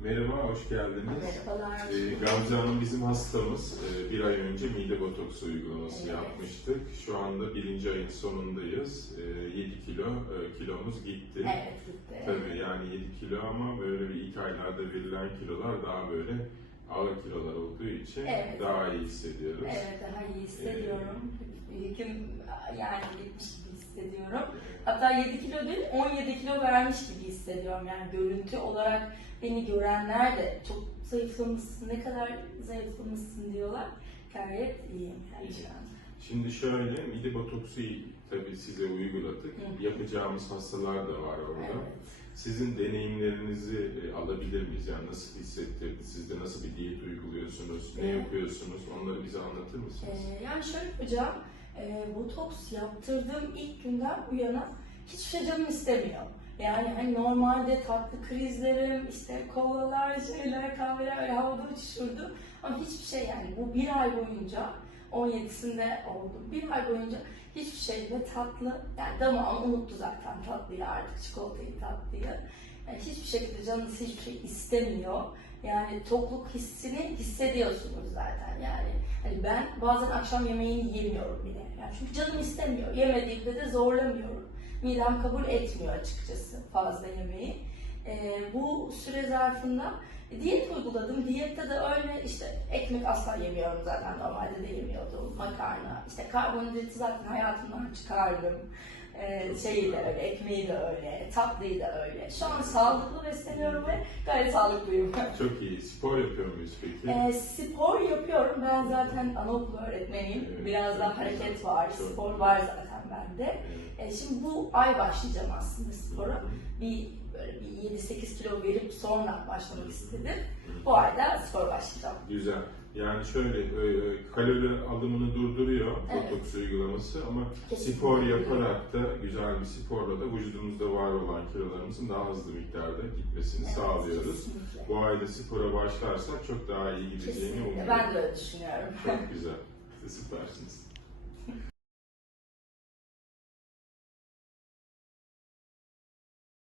Merhaba, hoş geldiniz. Merhabalar. Ee, Gamze Hanım bizim hastamız. Ee, bir ay önce mide botoksu uygulaması Evet. yapmıştık. Şu anda birinci ayın sonundayız. Ee, 7 kilo e, kilomuz gitti. Evet gitti. Tabii yani 7 kilo ama böyle bir ilk aylarda verilen kilolar daha böyle ağır kilolar olduğu için Evet. daha iyi hissediyoruz. Evet daha iyi hissediyorum. Yüküm yani gitmiş gibi hissediyorum. Hatta 7 kilo değil 17 kilo vermiş gibi hissediyorum. Yani görüntü olarak beni görenler de çok zayıflamışsın, ne kadar zayıflamışsın diyorlar. Gayet iyiyim yani şu an. Şimdi şöyle mide botoksu tabii size uyguladık. Hı. Yapacağımız hastalar da var orada. Evet. Sizin deneyimlerinizi e, alabilir miyiz? Yani nasıl hissettirdi? Siz de nasıl bir diyet uyguluyorsunuz? Ne Evet. yapıyorsunuz? Onları bize anlatır mısınız? Ee, yani şöyle yapacağım. E, botoks yaptırdığım ilk günden bu yana hiçbir şey canım istemiyor. Yani hani normalde tatlı krizlerim, işte kolalar, şeyler, kahveler havada uçuşurdu. Ama hiçbir şey yani bu bir ay boyunca 17'sinde oldu. Bir ay boyunca hiçbir şey ve tatlı, yani damağım unuttu zaten tatlıyı artık çikolatayı tatlıyı. Yani hiçbir şekilde canınız hiçbir şey istemiyor. Yani tokluk hissini hissediyorsunuz zaten yani. Hani ben bazen akşam yemeğini yemiyorum bile. Yani çünkü canım istemiyor. Yemediğimde de zorlamıyorum. Midem kabul etmiyor açıkçası fazla yemeği. Ee, bu süre zarfında diyet uyguladım. Diyette de öyle işte ekmek asla yemiyorum zaten normalde de yemiyordum. Makarna, işte karbonhidratı zaten hayatımdan çıkardım. Ee, şeyi de öyle, ekmeği de öyle, tatlıyı da öyle. Şu an sağlıklı besleniyorum ve gayet sağlıklıyım. Çok iyi. Spor yapıyor muyuz peki? Ee, spor yapıyorum. Ben zaten anaokulu öğretmeniyim. Evet. Biraz daha hareket var, Çok spor var zaten bende. Evet. Ee, şimdi bu ay başlayacağım aslında spora. Bir böyle bir 7-8 kilo verip sonra başlamak istedim. Bu ayda spor başlayacağım. Güzel. Yani şöyle e, kalori alımını durduruyor Evet. botoks uygulaması ama Kesinlikle. spor yaparak da güzel bir sporla da vücudumuzda var olan kilolarımızın daha hızlı miktarda gitmesini Evet, sağlıyoruz. kesinlikle. Bu ayda spora başlarsak çok daha iyi gideceğini umuyorum. Ben de öyle düşünüyorum. Çok güzel. Süpersiniz.